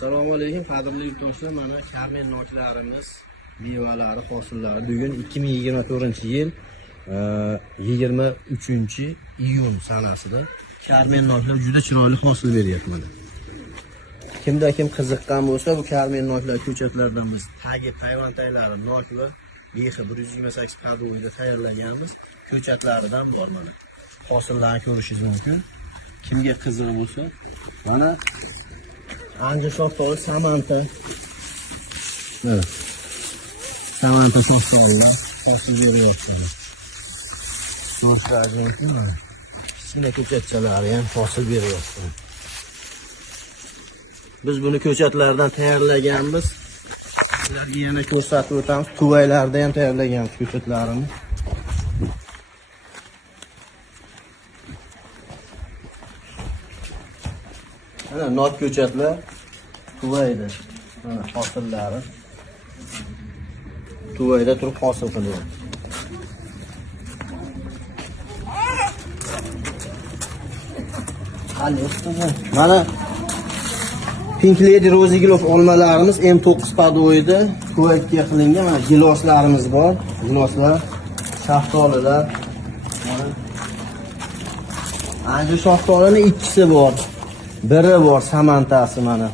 Assalomu alaykum qadrli yurtdoshlar. Mana Karmen noklarimiz, mevalari, hosillari. Bugun 2024-yil 23-iyun sanasida Karmen noklar juda chiroyli hosil beryapti mana. Kimda kim qiziqqan bo'lsa, bu Karmen noklar ko'chatlardan biz tagi, payvantaylari, nokli behi 128 padoyida tayyorlaganmiz. Ko'chatlaridan bor mana. Hosillarni ko'rishingiz mumkin. Kimga qiziq bo'lsa, mana Anca şoftoli samanta. Evet. Samanta şoftolilar. Hosil beryapti. Do'stlar, ko'rdingmi? Sine ko'chatchalari ham hosil beryapti. Biz buni ko'chatlardan tayyorlaganmiz. Sizlarga yana ko'rsatib o'tamiz. Tuvaylarda ham tayyorlaganmiz ko'chatlarini. Mana not ko'chatlar Tuvayda. Mana hosillari. Tuvayda turib hosil qilyapti. Mana Pink Lady Rose gilos olmalarimiz M9 padoyida Tuvayga qilingan. Mana giloslarimiz bor. Giloslar, shaftolilar. Ancha shaftolining ikkisi bor. Biri bor samantasi mana.